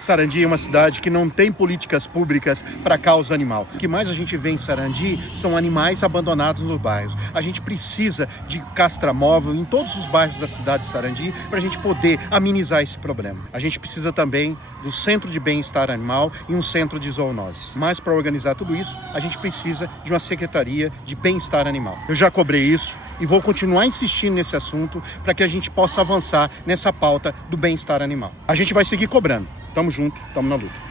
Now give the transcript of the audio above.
Sarandi é uma cidade que não tem políticas públicas para a causa animal. O que mais a gente vê em Sarandi são animais abandonados nos bairros. A gente precisa de castramóvel em todos os bairros da cidade de Sarandi para a gente poder amenizar esse problema. A gente precisa também do centro de bem-estar animal e um centro de zoonose. Mas para organizar tudo isso, a gente precisa de uma secretaria de bem-estar animal. Eu já cobrei isso e vou continuar insistindo nesse assunto para que a gente possa avançar nessa pauta do bem-estar animal. A gente vai seguir cobrando. Tamo junto, tamo na luta.